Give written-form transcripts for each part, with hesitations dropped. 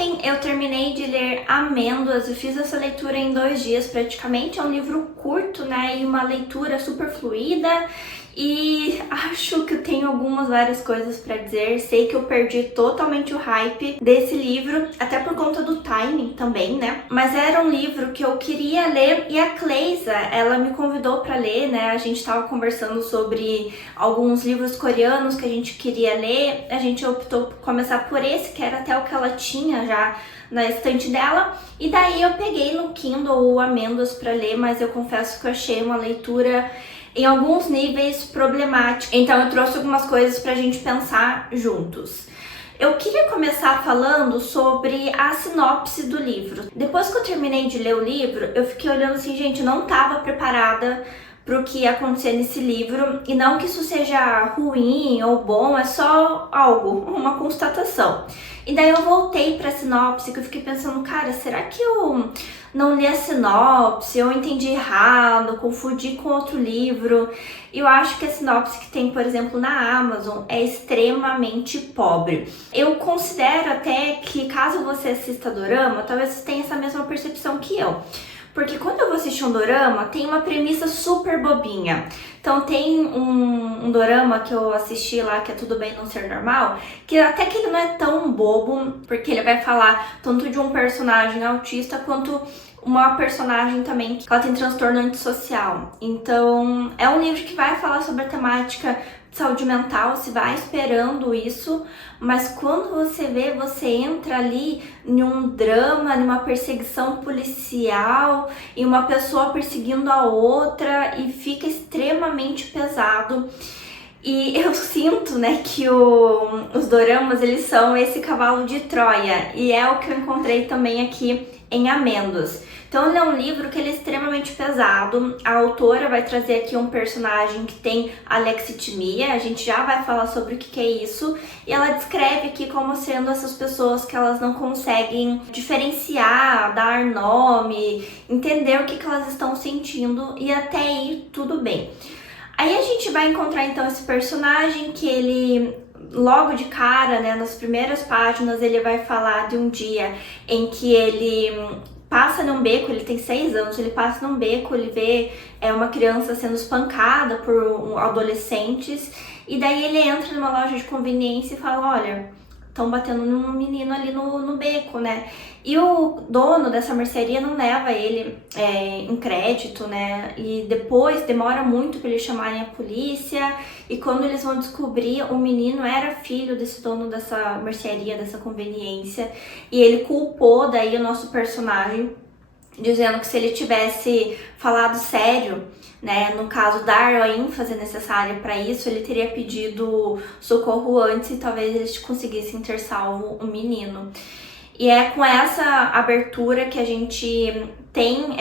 Ontem eu terminei de ler Amêndoas, eu fiz essa leitura em 2 dias praticamente, é um livro curto, né, e uma leitura super fluida, e acho que eu tenho várias coisas pra dizer. Sei que eu perdi totalmente o hype desse livro, até por conta do timing também, né, mas era um livro que eu queria ler e a Cleisa, ela me convidou pra ler, né, a gente tava conversando sobre alguns livros coreanos que a gente queria ler, a gente optou por começar por esse, que era até o que ela tinha já na estante dela, e daí eu peguei no Kindle o Amêndoas pra ler, mas eu confesso que eu achei uma leitura em alguns níveis problemática, então eu trouxe algumas coisas pra gente pensar juntos. Eu queria começar falando sobre a sinopse do livro. Depois que eu terminei de ler o livro, eu fiquei olhando assim, gente, eu não estava preparada para o que ia acontecer nesse livro, e não que isso seja ruim ou bom, é só algo, uma constatação. E daí eu voltei para a sinopse, que eu fiquei pensando, cara, será que eu não li a sinopse, eu entendi errado, confundi com outro livro? Eu acho que a sinopse que tem, por exemplo, na Amazon é extremamente pobre. Eu considero até que, caso você assista dorama, talvez você tenha essa mesma percepção que eu. Porque quando eu vou assistir um dorama, tem uma premissa super bobinha. Então tem um dorama que eu assisti lá, que é Tudo Bem Não Ser Normal, que até que ele não é tão bobo, porque ele vai falar tanto de um personagem autista quanto uma personagem também que ela tem transtorno antissocial. Então é um livro que vai falar sobre a temática de saúde mental, se vai esperando isso, mas quando você vê, você entra ali em um drama, em uma perseguição policial, e uma pessoa perseguindo a outra, e fica extremamente pesado. E eu sinto, né, que os doramas, eles são esse cavalo de Troia, e é o que eu encontrei também aqui em Amêndoas. Então ele é um livro que ele é extremamente pesado. A autora vai trazer aqui um personagem que tem alexitimia, a gente já vai falar sobre o que é isso, e ela descreve aqui como sendo essas pessoas que elas não conseguem diferenciar, dar nome, entender o que elas estão sentindo, e até aí tudo bem. Aí a gente vai encontrar então esse personagem que ele, logo de cara, né, nas primeiras páginas, ele vai falar de um dia em que ele passa num beco, ele tem 6 anos, ele passa num beco, ele vê uma criança sendo espancada por adolescentes, e daí ele entra numa loja de conveniência e fala, olha, estão batendo num menino ali no beco, né? E o dono dessa mercearia não leva ele em crédito, né? E depois demora muito para eles chamarem a polícia, e quando eles vão descobrir, o menino era filho desse dono dessa mercearia, dessa conveniência, e ele culpou daí o nosso personagem, dizendo que se ele tivesse falado sério, né, no caso dar a ênfase necessária para isso, ele teria pedido socorro antes e talvez eles conseguissem ter salvo o menino. E é com essa abertura que a gente tem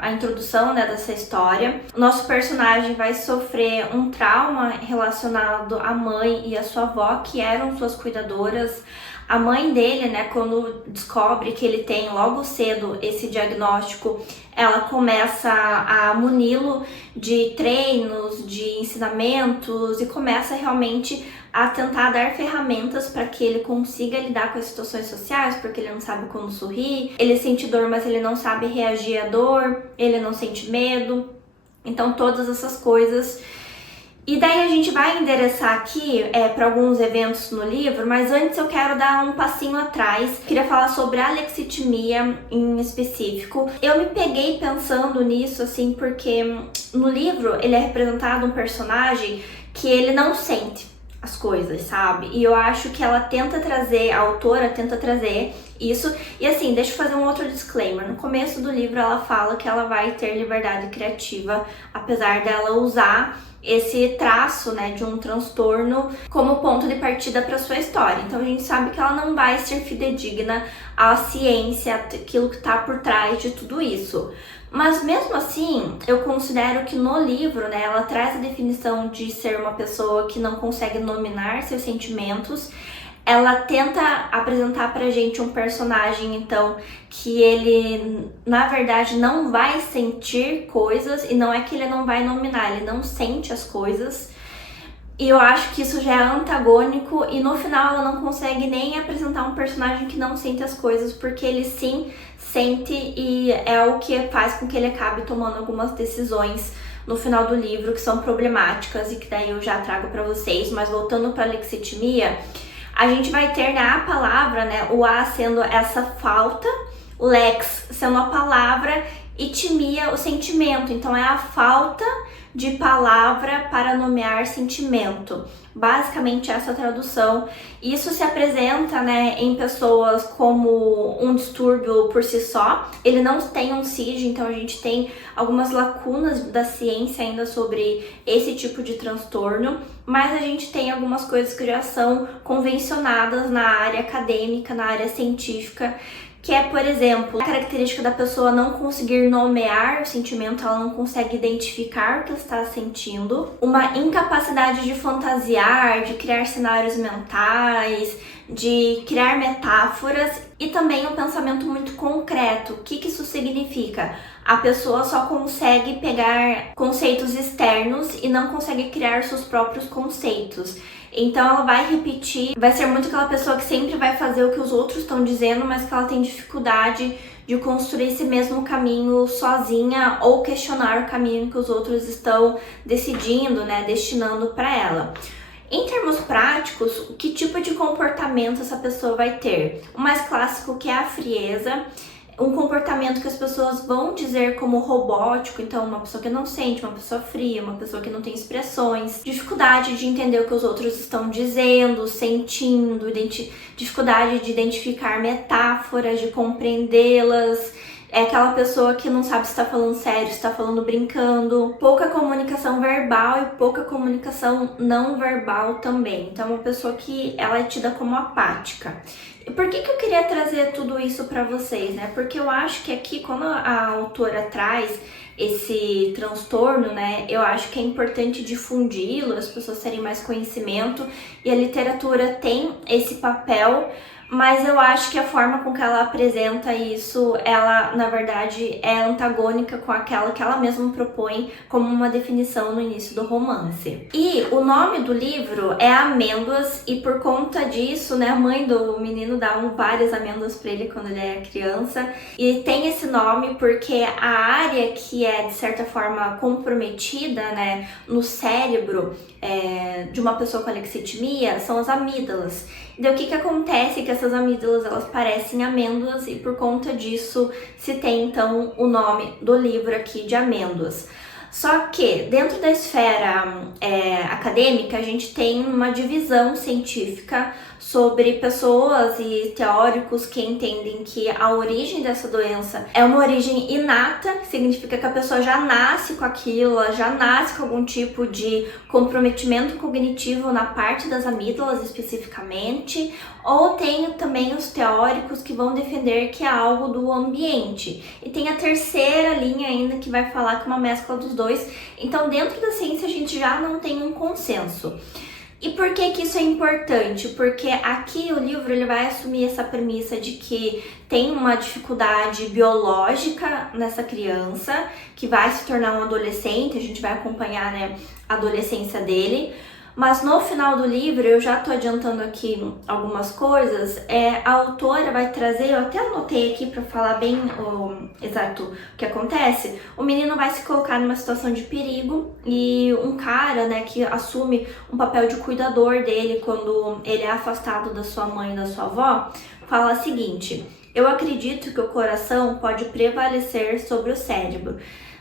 a introdução, né, dessa história. O nosso personagem vai sofrer um trauma relacionado à mãe e à sua avó, que eram suas cuidadoras. A mãe dele, né, quando descobre que ele tem logo cedo esse diagnóstico, ela começa a muni-lo de treinos, de ensinamentos, e começa realmente a tentar dar ferramentas para que ele consiga lidar com as situações sociais, porque ele não sabe como sorrir, ele sente dor, mas ele não sabe reagir à dor, ele não sente medo, então todas essas coisas. E daí a gente vai endereçar aqui para alguns eventos no livro, mas antes eu quero dar um passinho atrás. Queria falar sobre a alexitimia em específico. Eu me peguei pensando nisso, assim, porque no livro ele é representado um personagem que ele não sente as coisas, sabe? E eu acho que ela tenta trazer, a autora tenta trazer isso. E assim, deixa eu fazer um outro disclaimer. No começo do livro ela fala que ela vai ter liberdade criativa, apesar dela usar esse traço, né, de um transtorno como ponto de partida para sua história. Então a gente sabe que ela não vai ser fidedigna à ciência, aquilo que está por trás de tudo isso. Mas mesmo assim, eu considero que no livro, né, ela traz a definição de ser uma pessoa que não consegue nominar seus sentimentos. Ela tenta apresentar pra gente um personagem, então, que ele, na verdade, não vai sentir coisas, e não é que ele não vai nominar, ele não sente as coisas. E eu acho que isso já é antagônico e no final ela não consegue nem apresentar um personagem que não sente as coisas, porque ele sim sente e é o que faz com que ele acabe tomando algumas decisões no final do livro que são problemáticas e que daí eu já trago pra vocês. Mas voltando pra alexithymia, a gente vai ter, né, a palavra, né, o a sendo essa falta, lex sendo a palavra e timia o sentimento. Então é a falta de palavra para nomear sentimento. Basicamente essa tradução. Isso se apresenta, né, em pessoas como um distúrbio por si só. Ele não tem um CID, então a gente tem algumas lacunas da ciência ainda sobre esse tipo de transtorno, mas a gente tem algumas coisas que já são convencionadas na área acadêmica, na área científica, que é, por exemplo, a característica da pessoa não conseguir nomear o sentimento, ela não consegue identificar o que ela está sentindo, uma incapacidade de fantasiar, de criar cenários mentais, de criar metáforas e também um pensamento muito concreto. O que isso significa? A pessoa só consegue pegar conceitos externos e não consegue criar seus próprios conceitos. Então ela vai repetir, vai ser muito aquela pessoa que sempre vai fazer o que os outros estão dizendo, mas que ela tem dificuldade de construir esse mesmo caminho sozinha ou questionar o caminho que os outros estão decidindo, né, destinando para ela. Em termos práticos, que tipo de comportamento essa pessoa vai ter? O mais clássico, que é a frieza, um comportamento que as pessoas vão dizer como robótico, então uma pessoa que não sente, uma pessoa fria, uma pessoa que não tem expressões, dificuldade de entender o que os outros estão dizendo, sentindo, dificuldade de identificar metáforas, de compreendê-las. É aquela pessoa que não sabe se está falando sério, se está falando brincando. Pouca comunicação verbal e pouca comunicação não verbal também. Então é uma pessoa que ela é tida como apática. E por que eu queria trazer tudo isso para vocês, né? Porque eu acho que aqui, quando a autora traz esse transtorno, né, eu acho que é importante difundi-lo, as pessoas terem mais conhecimento, e a literatura tem esse papel, mas eu acho que a forma com que ela apresenta isso, ela, na verdade, é antagônica com aquela que ela mesma propõe como uma definição no início do romance. E o nome do livro é Amêndoas, e por conta disso, né, a mãe do menino dá várias amêndoas para ele quando ele é criança, e tem esse nome porque a área que é, de certa forma, comprometida, né, no cérebro de uma pessoa com alexithymia são as amígdalas. Então, o que acontece é que essas amígdalas, elas parecem amêndoas e por conta disso se tem, então, o nome do livro aqui de Amêndoas. Só que dentro da esfera acadêmica a gente tem uma divisão científica sobre pessoas e teóricos que entendem que a origem dessa doença é uma origem inata, que significa que a pessoa já nasce com aquilo, ela já nasce com algum tipo de comprometimento cognitivo na parte das amígdalas especificamente, ou tem também os teóricos que vão defender que é algo do ambiente. E tem a terceira linha ainda que vai falar que é uma mescla dos dois. Então, dentro da ciência a gente já não tem um consenso. E por que isso é importante? Porque aqui o livro ele vai assumir essa premissa de que tem uma dificuldade biológica nessa criança, que vai se tornar um adolescente, a gente vai acompanhar, né, a adolescência dele. Mas no final do livro, eu já tô adiantando aqui algumas coisas, a autora vai trazer, eu até anotei aqui para falar bem exato o que acontece. O menino vai se colocar numa situação de perigo e um cara, né, que assume um papel de cuidador dele quando ele é afastado da sua mãe e da sua avó, fala o seguinte: eu acredito que o coração pode prevalecer sobre o cérebro,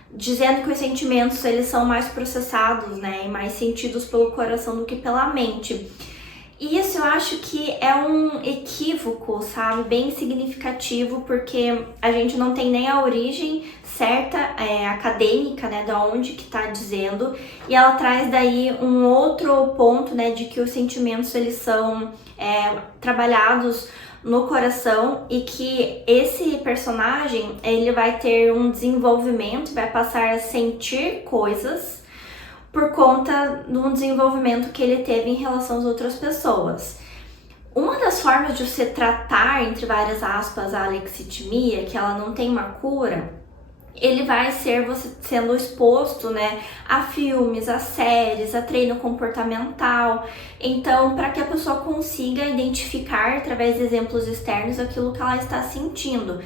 dizendo que os sentimentos eles são mais processados, né, e mais sentidos pelo coração do que pela mente. E isso eu acho que é um equívoco, sabe, bem significativo, porque a gente não tem nem a origem certa acadêmica, né, da onde que tá dizendo, e ela traz daí um outro ponto, né, de que os sentimentos eles são trabalhados no coração e que esse personagem ele vai ter um desenvolvimento, vai passar a sentir coisas por conta do desenvolvimento que ele teve em relação às outras pessoas. Uma das formas de você tratar, entre várias aspas, a alexithymia, que ela não tem uma cura, ele vai ser você sendo exposto, né, a filmes, a séries, a treino comportamental. Então, para que a pessoa consiga identificar através de exemplos externos aquilo que ela está sentindo.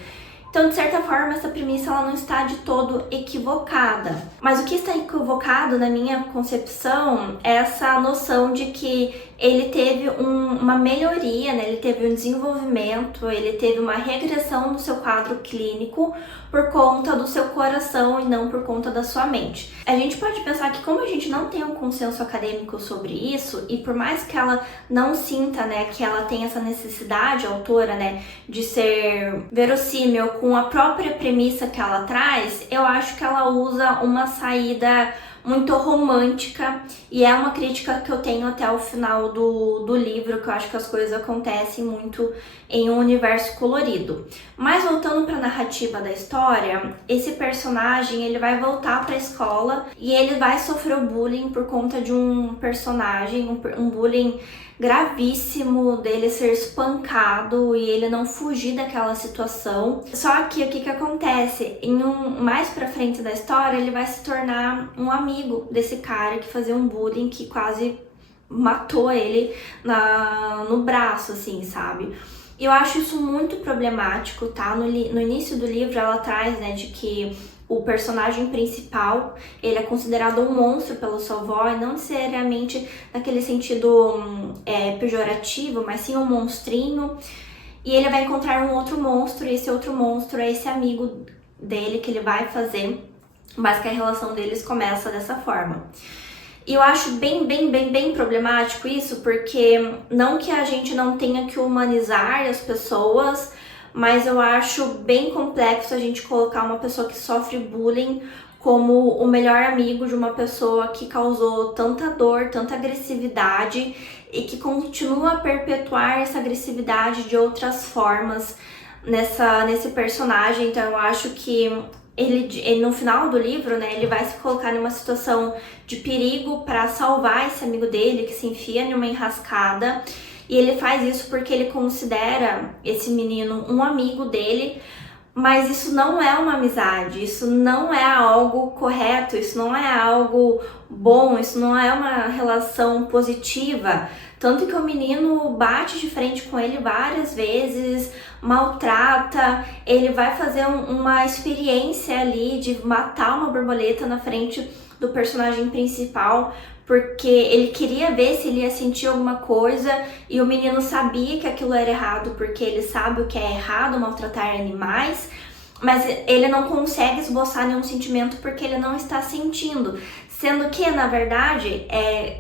Então, de certa forma, essa premissa ela não está de todo equivocada. Mas o que está equivocado, na minha concepção, é essa noção de que ele teve uma melhoria, né? Ele teve um desenvolvimento, ele teve uma regressão no seu quadro clínico por conta do seu coração e não por conta da sua mente. A gente pode pensar que como a gente não tem um consenso acadêmico sobre isso, e por mais que ela não sinta, né, que ela tem essa necessidade, a autora, né, de ser verossímil com a própria premissa que ela traz, eu acho que ela usa uma saída muito romântica, e é uma crítica que eu tenho até o final do livro, que eu acho que as coisas acontecem muito em um universo colorido. Mas voltando para a narrativa da história, esse personagem ele vai voltar para a escola e ele vai sofrer o bullying por conta de um personagem, um bullying gravíssimo, dele ser espancado e ele não fugir daquela situação. Só que o que acontece? Mais pra frente da história, ele vai se tornar um amigo desse cara que fazia um bullying, que quase matou ele no braço, assim, sabe? E eu acho isso muito problemático, tá? No início do livro ela traz, né, de que o personagem principal, ele é considerado um monstro pela sua avó, e não necessariamente naquele sentido pejorativo, mas sim um monstrinho. E ele vai encontrar um outro monstro, e esse outro monstro é esse amigo dele que ele vai fazer, mas que a relação deles começa dessa forma. E eu acho bem problemático isso, porque não que a gente não tenha que humanizar as pessoas, mas eu acho bem complexo a gente colocar uma pessoa que sofre bullying como o melhor amigo de uma pessoa que causou tanta dor, tanta agressividade e que continua a perpetuar essa agressividade de outras formas nesse personagem. Então eu acho que ele no final do livro, né, ele vai se colocar numa situação de perigo para salvar esse amigo dele que se enfia numa enrascada. E ele faz isso porque ele considera esse menino um amigo dele, mas isso não é uma amizade, isso não é algo correto, isso não é algo bom, isso não é uma relação positiva. Tanto que o menino bate de frente com ele várias vezes, maltrata, ele vai fazer uma experiência ali de matar uma borboleta na frente do personagem principal, porque ele queria ver se ele ia sentir alguma coisa, e o menino sabia que aquilo era errado, porque ele sabe o que é errado, maltratar animais, mas ele não consegue esboçar nenhum sentimento porque ele não está sentindo. Sendo que, na verdade,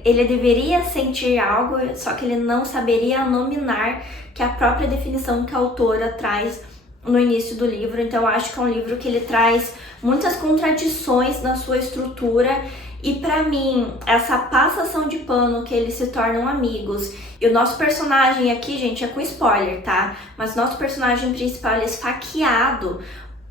ele deveria sentir algo, só que ele não saberia nominar, que é a própria definição que a autora traz no início do livro. Então eu acho que é um livro que ele traz muitas contradições na sua estrutura. E pra mim, essa passação de pano que eles se tornam amigos, e o nosso personagem aqui, gente, é com spoiler, tá? Mas nosso personagem principal, ele é esfaqueado,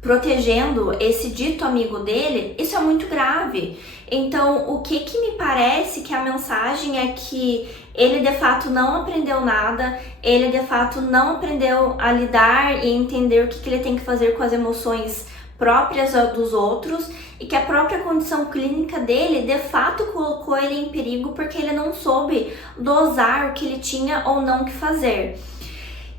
protegendo esse dito amigo dele, isso é muito grave. Então, o que me parece que a mensagem é que ele de fato não aprendeu nada, ele de fato não aprendeu a lidar e entender o que ele tem que fazer com as emoções próprias dos outros, e que a própria condição clínica dele de fato colocou ele em perigo porque ele não soube dosar o que ele tinha ou não que fazer.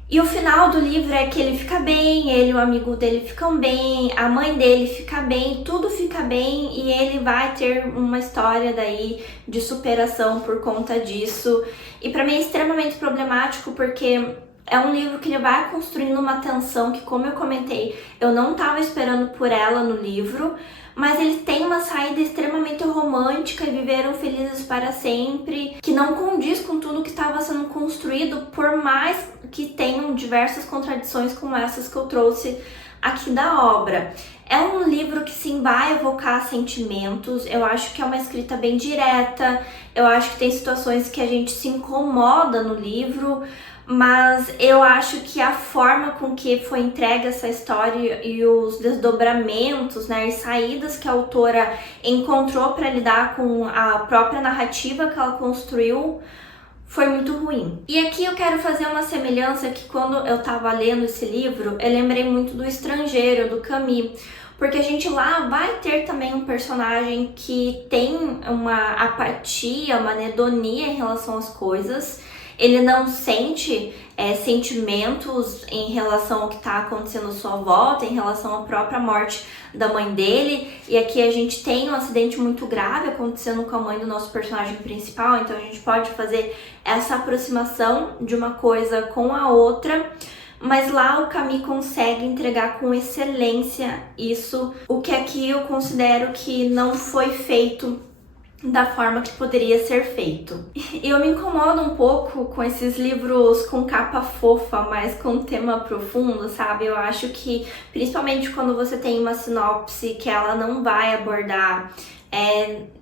E o final do livro é que ele fica bem, ele e o amigo dele ficam bem, a mãe dele fica bem, tudo fica bem, e ele vai ter uma história daí de superação por conta disso. E pra mim é extremamente problemático porque é um livro que ele vai construindo uma tensão que, como eu comentei, eu não estava esperando por ela no livro, mas ele tem uma saída extremamente romântica e viveram felizes para sempre, que não condiz com tudo que estava sendo construído, por mais que tenham diversas contradições como essas que eu trouxe aqui da obra. É um livro que sim vai evocar sentimentos, eu acho que é uma escrita bem direta, eu acho que tem situações que a gente se incomoda no livro, mas eu acho que a forma com que foi entregue essa história e os desdobramentos, né, e saídas que a autora encontrou para lidar com a própria narrativa que ela construiu foi muito ruim. E aqui eu quero fazer uma semelhança que quando eu estava lendo esse livro, eu lembrei muito do Estrangeiro, do Camus, porque a gente lá vai ter também um personagem que tem uma apatia, uma anedonia em relação às coisas. Ele não sente sentimentos em relação ao que está acontecendo à sua volta, em relação à própria morte da mãe dele. E aqui a gente tem um acidente muito grave acontecendo com a mãe do nosso personagem principal, então a gente pode fazer essa aproximação de uma coisa com a outra. Mas lá o Camus consegue entregar com excelência isso, o que aqui eu considero que não foi feito da forma que poderia ser feito. E eu me incomodo um pouco com esses livros com capa fofa, mas com tema profundo, sabe? Eu acho que, principalmente quando você tem uma sinopse que ela não vai abordar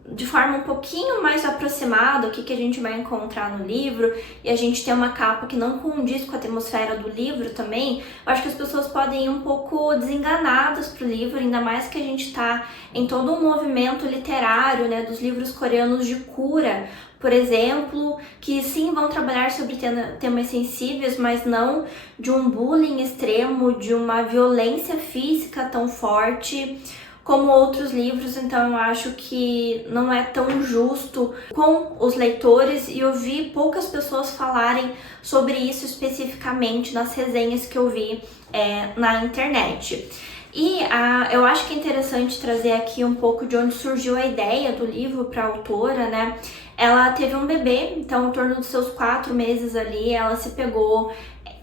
de forma um pouquinho mais aproximada o que a gente vai encontrar no livro, e a gente tem uma capa que não condiz com a atmosfera do livro também, eu acho que as pessoas podem ir um pouco desenganadas pro livro, ainda mais que a gente tá em todo um movimento literário, né, dos livros coreanos de cura, por exemplo, que sim vão trabalhar sobre temas sensíveis, mas não de um bullying extremo, de uma violência física tão forte como outros livros. Então eu acho que não é tão justo com os leitores, e eu vi poucas pessoas falarem sobre isso especificamente nas resenhas que eu vi na internet. E eu acho que é interessante trazer aqui um pouco de onde surgiu a ideia do livro para a autora, né? Ela teve um bebê, então em torno dos seus 4 meses ali, ela se pegou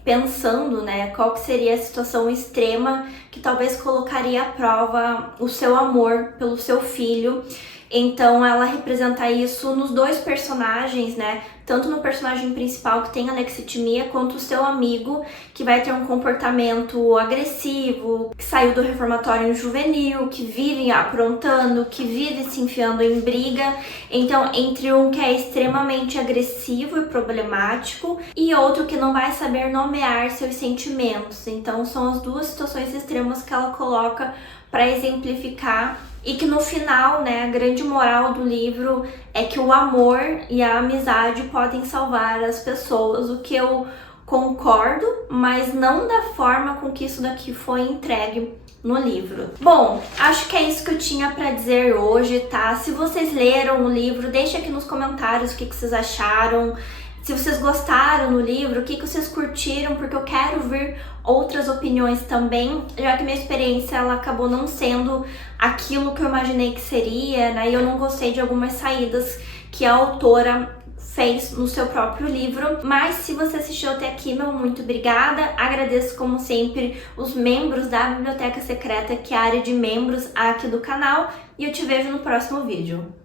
pensando, né, qual que seria a situação extrema que talvez colocaria à prova o seu amor pelo seu filho. Então ela representa isso nos dois personagens, né? Tanto no personagem principal, que tem alexitimia, quanto o seu amigo, que vai ter um comportamento agressivo, que saiu do reformatório juvenil, que vive aprontando, que vive se enfiando em briga. Então, entre um que é extremamente agressivo e problemático, e outro que não vai saber nomear seus sentimentos. Então, são as duas situações extremas que ela coloca para exemplificar, e que no final, né, a grande moral do livro é que o amor e a amizade podem salvar as pessoas, o que eu concordo, mas não da forma com que isso daqui foi entregue no livro. Bom, acho que é isso que eu tinha para dizer hoje, tá? Se vocês leram o livro, deixa aqui nos comentários o que vocês acharam. Se vocês gostaram do livro, o que vocês curtiram, porque eu quero ver outras opiniões também, já que minha experiência ela acabou não sendo aquilo que eu imaginei que seria, né? E eu não gostei de algumas saídas que a autora fez no seu próprio livro. Mas se você assistiu até aqui, meu muito obrigada. Agradeço, como sempre, os membros da Biblioteca Secreta, que é a área de membros aqui do canal, e eu te vejo no próximo vídeo.